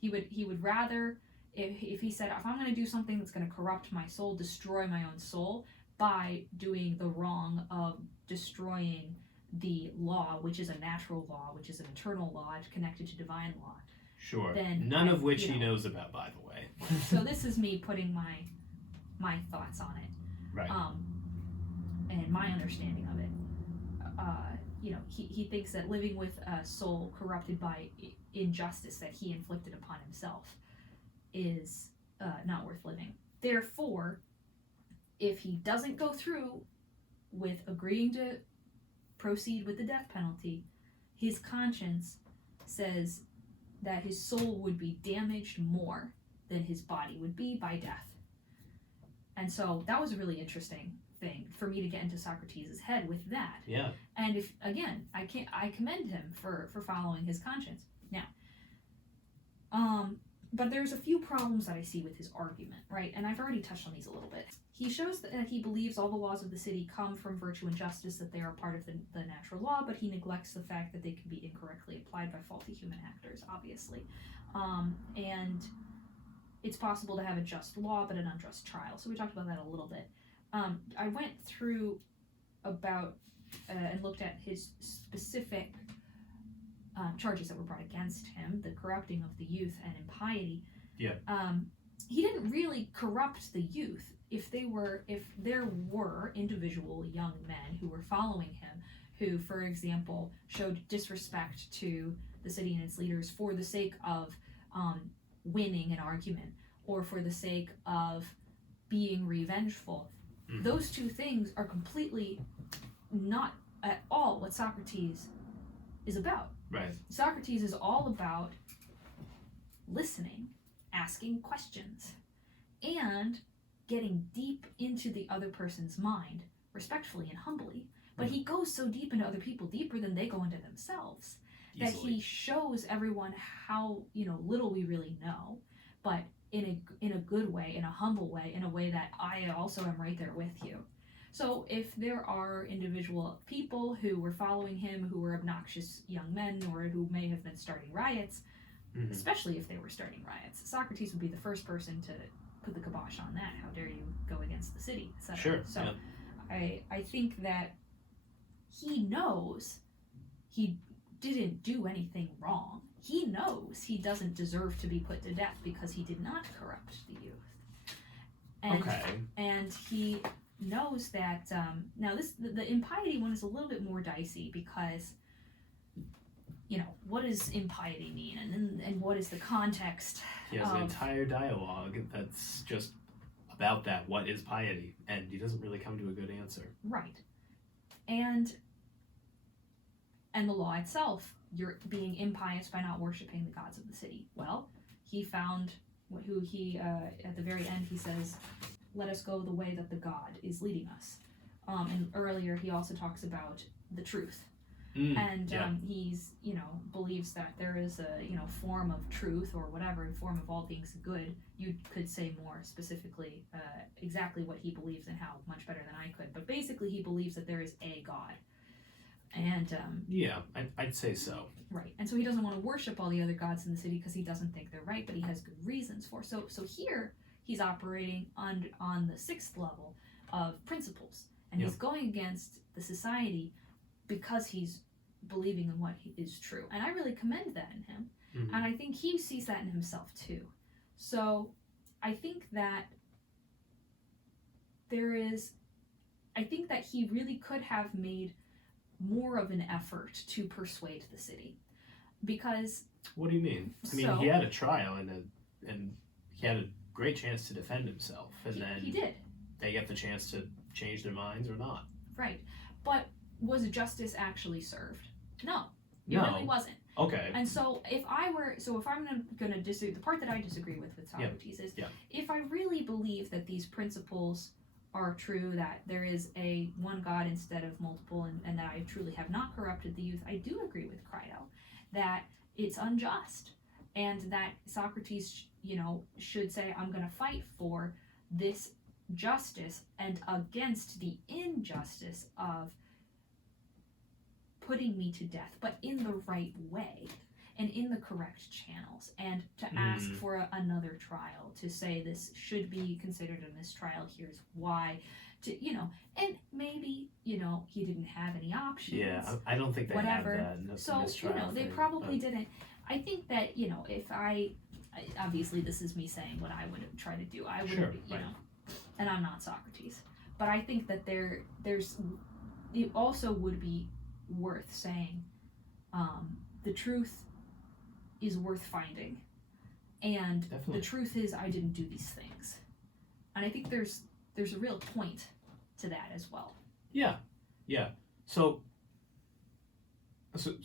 He would rather, if he said, if I'm going to do something that's going to corrupt my soul, destroy my own soul by doing the wrong of destroying the law, which is a natural law, which is an eternal law, connected to divine law. Sure. Then None of which he knows about, by the way. So this is me putting my thoughts on it. Right. And my understanding of it. He thinks that living with a soul corrupted by injustice that he inflicted upon himself is not worth living. Therefore, if he doesn't go through with agreeing to proceed with the death penalty, his conscience says that his soul would be damaged more than his body would be by death. And so that was a really interesting thing for me to get into Socrates' head with that. Yeah. And if, again, I commend him for following his conscience. Now, but there's a few problems that I see with his argument, right? And I've already touched on these a little bit. He shows that he believes all the laws of the city come from virtue and justice, that they are part of the natural law, but he neglects the fact that they can be incorrectly applied by faulty human actors, obviously. And it's possible to have a just law, but an unjust trial. So we talked about that a little bit. I went through about and looked at his specific charges that were brought against him, the corrupting of the youth and impiety. Yeah. He didn't really corrupt the youth. If there were individual young men who were following him, who, for example, showed disrespect to the city and its leaders for the sake of winning an argument or for the sake of being revengeful, those two things are completely not at all what Socrates is about. Right. Socrates is all about listening, asking questions, and getting deep into the other person's mind, respectfully and humbly. But he goes so deep into other people, deeper than they go into themselves, that he shows everyone how little we really know, but in a good way, in a humble way, in a way that I also am right there with you. So if there are individual people who were following him, who were obnoxious young men, or who may have been starting riots, especially if they were starting riots, Socrates would be the first person to put the kibosh on that. How dare you go against the city, etc. Sure. So yeah. I think that he knows he didn't do anything wrong. He knows he doesn't deserve to be put to death because he did not corrupt the youth. And he knows that now the impiety one is a little bit more dicey because what does impiety mean and what is the context? He has an entire dialogue that's just about that. What is piety? And he doesn't really come to a good answer. Right. And the law itself, you're being impious by not worshiping the gods of the city. Well, he found who he at the very end he says, let us go the way that the God is leading us. And earlier he also talks about the truth. He's believes that there is a form of truth or whatever, form of all things good. You could say more specifically exactly what he believes and how much better than I could, but basically he believes that there is a God. And I'd say so. Right. And so he doesn't want to worship all the other gods in the city because he doesn't think they're right, but he has good reasons for. So here he's operating on the sixth level of principles, and he's going against the society because he's believing in what is true. And I really commend that in him. Mm-hmm. And I think he sees that in himself too. So I think that he really could have made more of an effort to persuade the city. Because... What do you mean? I mean, he had a trial and he had a great chance to defend himself. And then he did. They get the chance to change their minds or not. Right. But was justice actually served? No. It really wasn't. Okay. And so if I'm going to disagree, the part that I disagree with Socrates is if I really believe that these principles are true, that there is a one God instead of multiple, and that I truly have not corrupted the youth, I do agree with Crito that it's unjust, and that Socrates, should say, I'm going to fight for this justice and against the injustice of putting me to death, but in the right way and in the correct channels, and to ask for another trial, to say this should be considered a mistrial, here's why, and maybe, he didn't have any options. Yeah, I don't think they have that. So, they probably didn't. I think that, if obviously this is me saying what I would try to do. I would, and I'm not Socrates, but I think that it also would be worth saying, the truth is worth finding, and Definitely. The truth is I didn't do these things, and I think there's a real point to that as well. Yeah. So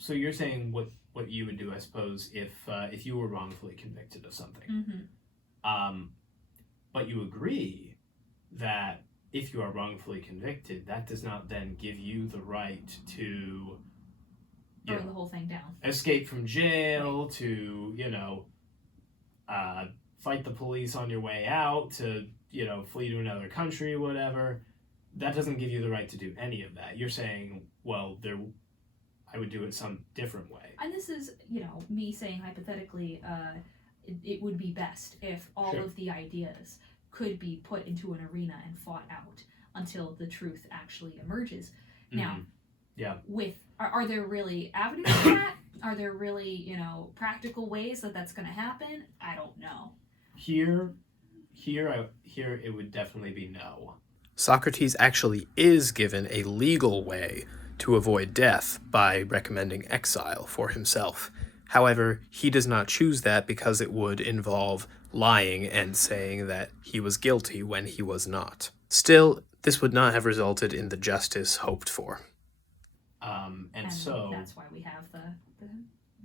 you're saying what you would do, I suppose, if you were wrongfully convicted of something. Mm-hmm. But you agree that if you are wrongfully convicted, that does not then give you the right to burn the whole thing down, escape from jail, to fight the police on your way out, to flee to another country, whatever. That doesn't give you the right to do any of that. You're saying, well, I would do it some different way. And this is, me saying hypothetically, it would be best if all of the ideas could be put into an arena and fought out until the truth actually emerges. Now, are there really avenues for that? Are there really, practical ways that that's going to happen? I don't know. Here it would definitely be no. Socrates actually is given a legal way to avoid death by recommending exile for himself. However, he does not choose that because it would involve lying and saying that he was guilty when he was not. Still, this would not have resulted in the justice hoped for. And so that's why we have the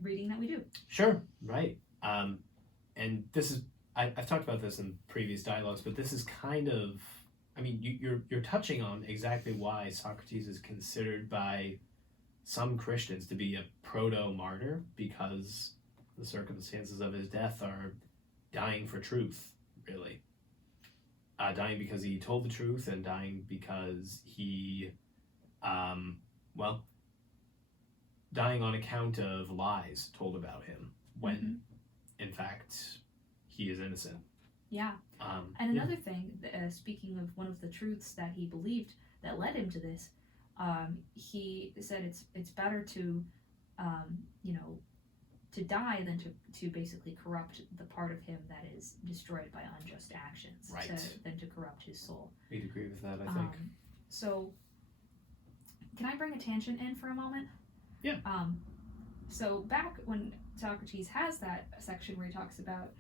reading that we do. Sure, right. And this is I've talked about this in previous dialogues, but this is kind of, you're touching on exactly why Socrates is considered by some Christians to be a proto-martyr, because the circumstances of his death are dying for truth, really. Dying because he told the truth, and dying because he, dying on account of lies told about him, when, in fact, he is innocent. Yeah. And another thing, speaking of one of the truths that he believed that led him to this, he said it's better to, to die than to basically corrupt the part of him that is destroyed by unjust actions, right, than to corrupt his soul. We'd agree with that, I think. So, can I bring a tangent in for a moment? Yeah. So back when Socrates has that section where he talks about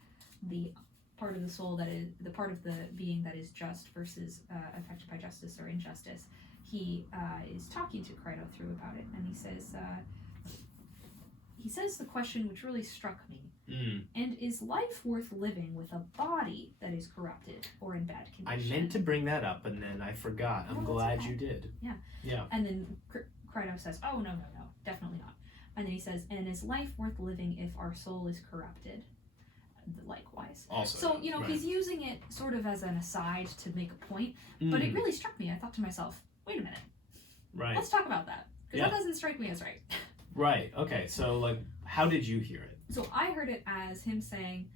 the part of the soul that is the part of the being that is just versus affected by justice or injustice, he is talking to Crito through about it, and he says the question which really struck me. And is life worth living with a body that is corrupted or in bad condition? I meant to bring that up, and then I forgot. I'm glad you did. Yeah. And then Crito says, oh, no, definitely not. And then he says, and is life worth living if our soul is corrupted? Likewise. Also. So, right, he's using it sort of as an aside to make a point, but it really struck me. I thought to myself, wait a minute. Right. Let's talk about that, because that doesn't strike me as right. Right. Okay. So, how did you hear it? So I heard it as him saying,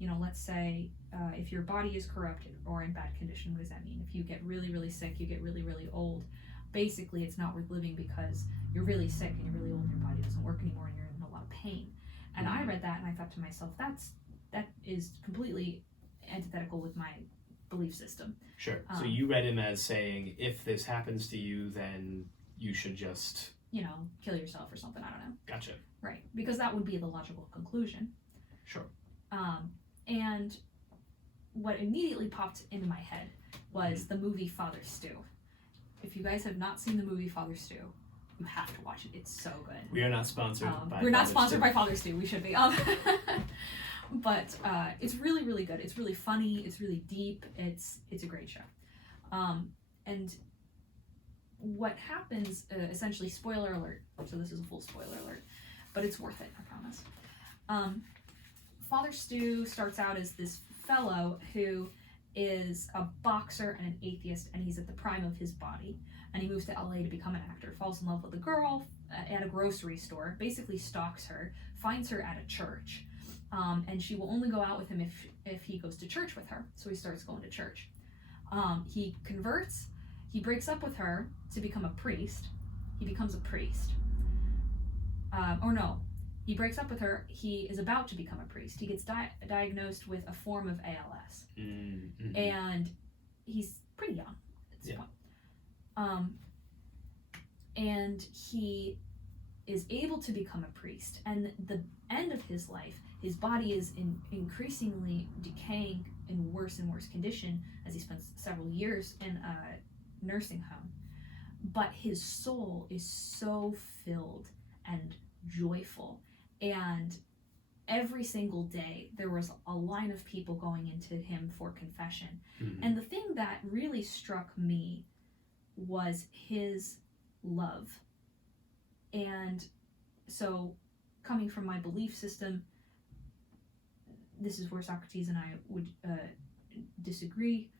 let's say if your body is corrupted or in bad condition, what does that mean? If you get really, really sick, you get really, really old, basically it's not worth living because you're really sick and you're really old and your body doesn't work anymore and you're in a lot of pain. And I read that and I thought to myself, that is completely antithetical with my belief system. Sure. So you read him as saying, if this happens to you, then you should just, kill yourself or something. I don't know. Gotcha. Right. Because that would be the logical conclusion. Sure. And what immediately popped into my head was the movie Father Stu. If you guys have not seen the movie Father Stu, you have to watch it. It's so good. We are not sponsored by We're not Father sponsored Stu. by Father Stu. We should be. But it's really, really good. It's really funny. It's really deep. It's a great show. And what happens, essentially, spoiler alert. So this is a full spoiler alert, but it's worth it, I promise. Father Stu starts out as this fellow who is a boxer and an atheist, and he's at the prime of his body. And he moves to LA to become an actor, falls in love with a girl at a grocery store, basically stalks her, finds her at a church, and she will only go out with him if he goes to church with her. So he starts going to church. He converts, he breaks up with her to become a priest. He becomes a priest. He breaks up with her, he is about to become a priest. He gets diagnosed with a form of ALS. Mm-hmm. And he's pretty young at this point. And he is able to become a priest. And the end of his life, his body is increasingly decaying in worse and worse condition as he spends several years in a nursing home. But his soul is so filled and joyful. And every single day there was a line of people going into him for confession. Mm-hmm. And the thing that really struck me was his love. And so, coming from my belief system, this is where Socrates and I would disagree.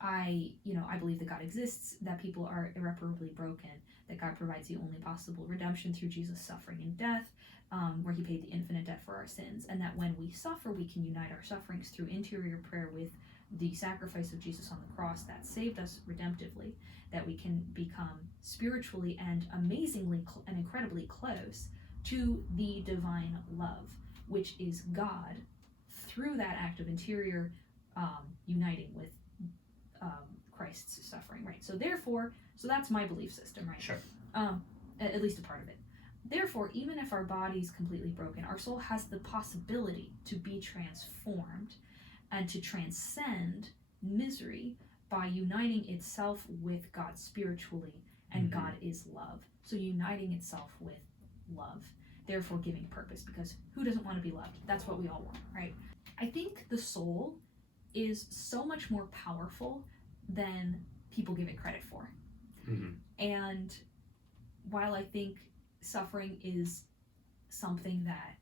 I believe that God exists, that people are irreparably broken, that God provides the only possible redemption through Jesus' suffering and death, where he paid the infinite debt for our sins, and that when we suffer, we can unite our sufferings through interior prayer with the sacrifice of Jesus on the cross that saved us redemptively, that we can become spiritually and amazingly and incredibly close to the divine love, which is God through that act of interior uniting with Christ's suffering, right? So that's my belief system, right? Sure. At least a part of it. Therefore, even if our body's completely broken, our soul has the possibility to be transformed and to transcend misery by uniting itself with God spiritually, and God is love. So uniting itself with love, therefore giving purpose, because who doesn't want to be loved? That's what we all want, right? I think the soul is so much more powerful than people give it credit for. Mm-hmm. And while I think suffering is something that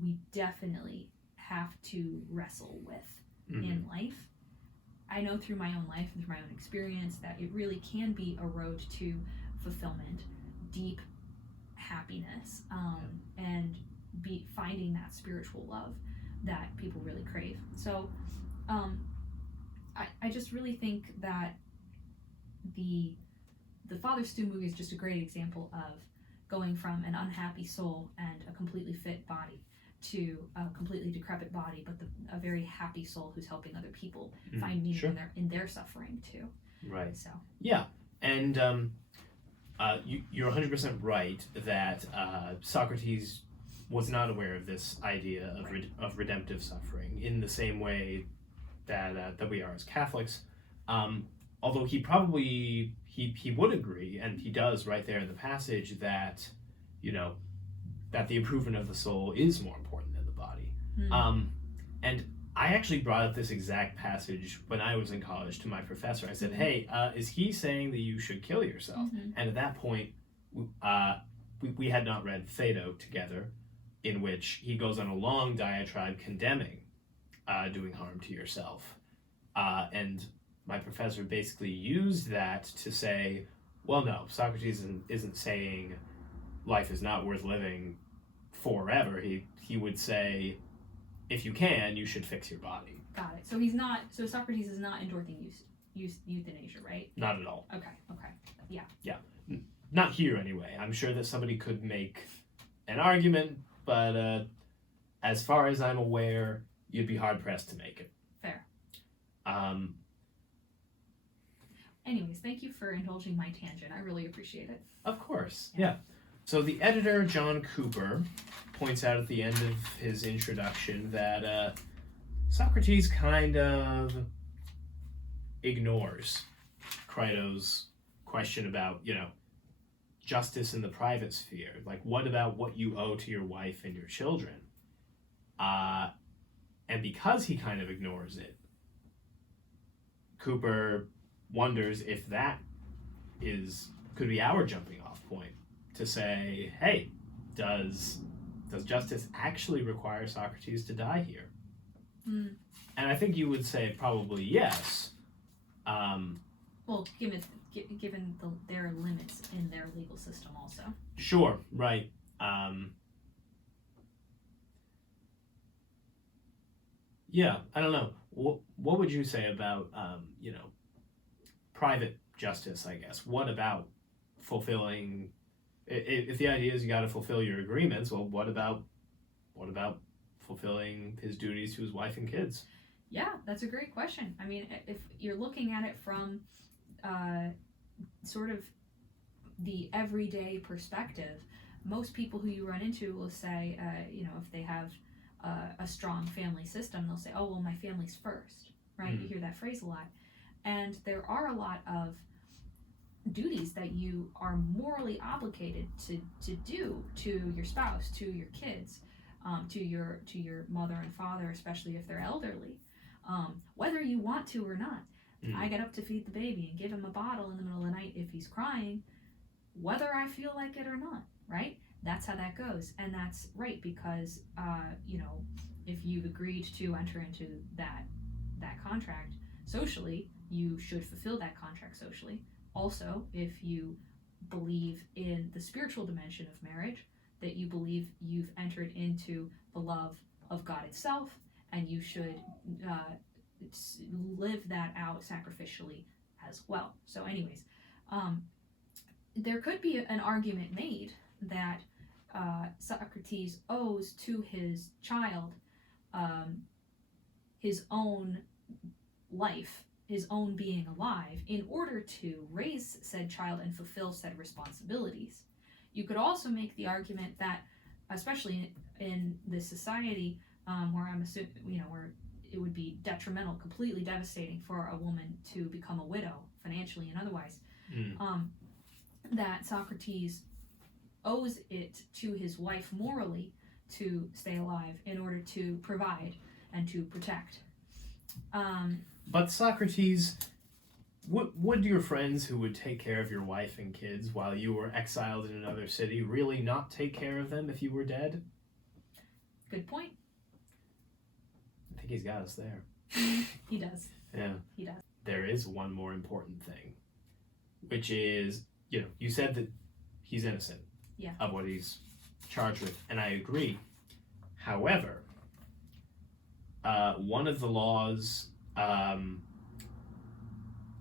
we definitely have to wrestle with in life, I know through my own life and through my own experience that it really can be a road to fulfillment, deep happiness, and finding that spiritual love that people really crave. So I just really think that the Father Stu movie is just a great example of going from an unhappy soul and a completely fit body to a completely decrepit body, but a very happy soul who's helping other people find meaning in their suffering too. Right. So. Yeah, and you're 100% right that Socrates was not aware of this idea of redemptive suffering in the same way that we are as Catholics. Although he probably he would agree, and he does right there in the passage, that that the improvement of the soul is more important than the body. And I actually brought up this exact passage when I was in college to my professor. I said, "Hey, is he saying that you should kill yourself?" And at that point, we had not read Phaedo together, in which he goes on a long diatribe condemning doing harm to yourself, and my professor basically used that to say, well, no, Socrates isn't saying life is not worth living forever. He would say, if you can, you should fix your body. Got it. So Socrates is not endorsing euthanasia, right? Not at all. Okay. Yeah. Not here, anyway. I'm sure that somebody could make an argument, but as far as I'm aware, you'd be hard-pressed to make it. Fair. Um, Anyways, thank you for indulging my tangent. I really appreciate it. Of course, yeah. So the editor, John Cooper, points out at the end of his introduction that Socrates kind of ignores Crito's question about, justice in the private sphere. Like, what about what you owe to your wife and your children? And because he kind of ignores it, Cooper wonders if that could be our jumping off point to say, hey, does justice actually require Socrates to die here? Mm. And I think you would say probably yes. Well, given their limits in their legal system also. Sure, right. Yeah, I don't know. What would you say about, private justice, I guess? What about fulfilling, if the idea is you got to fulfill your agreements, well, what about fulfilling his duties to his wife and kids? Yeah, that's a great question. I mean, if you're looking at it from sort of the everyday perspective, most people who you run into will say, if they have a strong family system, they'll say, oh, well, my family's first, right? Mm-hmm. You hear that phrase a lot. And there are a lot of duties that you are morally obligated to do to your spouse, to your kids, to your mother and father, especially if they're elderly, whether you want to or not. Mm-hmm. I get up to feed the baby and give him a bottle in the middle of the night if he's crying, whether I feel like it or not, right? That's how that goes. And that's right, because if you've agreed to enter into that contract socially, you should fulfill that contract socially. Also, if you believe in the spiritual dimension of marriage, that you believe you've entered into the love of God itself, and you should live that out sacrificially as well. So anyways, there could be an argument made that Socrates owes to his child his own life, his own being alive, in order to raise said child and fulfill said responsibilities. You could also make the argument that, especially in this society where I'm assuming, where it would be detrimental, completely devastating for a woman to become a widow, financially and otherwise, that Socrates owes it to his wife morally to stay alive in order to provide and to protect. But Socrates, would your friends who would take care of your wife and kids while you were exiled in another city really not take care of them if you were dead? Good point. I think he's got us there. He does. Yeah. He does. There is one more important thing, which is, you said that he's innocent of what he's charged with, and I agree. However, one of the law's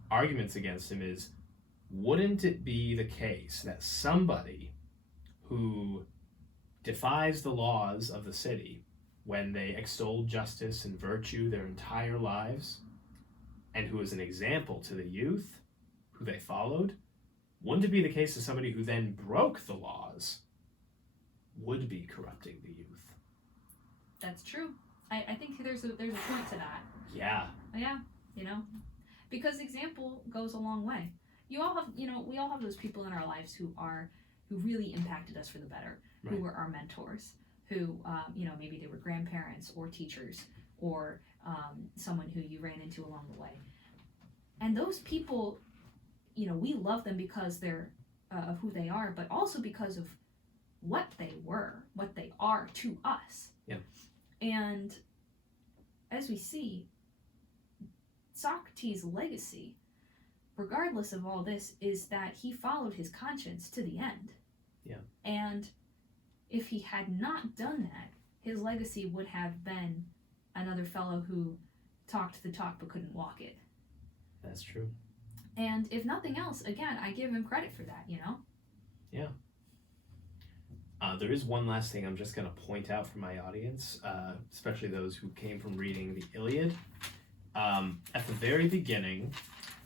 arguments against him is, wouldn't it be the case that somebody who defies the laws of the city when they extol justice and virtue their entire lives, and who is an example to the youth who they followed, wouldn't it be the case that somebody who then broke the laws would be corrupting the youth? That's true. I think there's a point to that. Yeah. Yeah, because example goes a long way. We all have those people in our lives who really impacted us for the better, right. Who were our mentors, who maybe they were grandparents or teachers or someone who you ran into along the way. And those people, we love them because they're of who they are, but also because of what they were, what they are to us. Yeah. And as we see, Socrates' legacy, regardless of all this, is that he followed his conscience to the end. Yeah. And if he had not done that, his legacy would have been another fellow who talked the talk but couldn't walk it. That's true. And if nothing else, again, I give him credit for that, you know? There is one last thing I'm just going to point out for my audience, especially those who came from reading the Iliad. At the very beginning,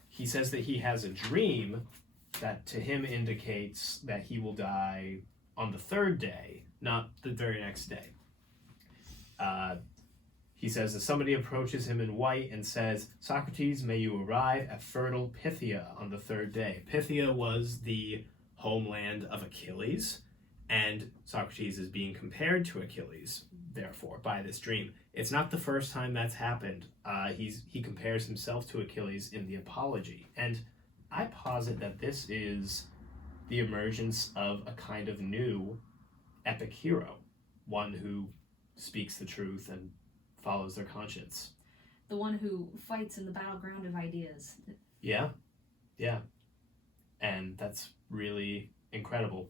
he says that he has a dream that to him indicates that he will die on the third day, not the very next day. He says that somebody approaches him in white and says, "Socrates, may you arrive at fertile Pythia on the third day." Pythia was the homeland of Achilles, and Socrates is being compared to Achilles, therefore, by this dream. It's not the first time that's happened. He compares himself to Achilles in the Apology, and I posit that this is the emergence of a kind of new epic hero, one who speaks the truth and follows their conscience. The one who fights in the battleground of ideas. Yeah. And that's really incredible.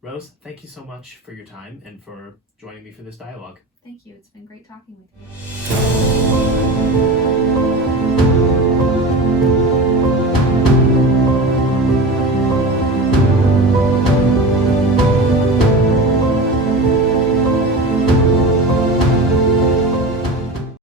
Rose, thank you so much for your time and for joining me for this dialogue. Thank you. It's been great talking with you.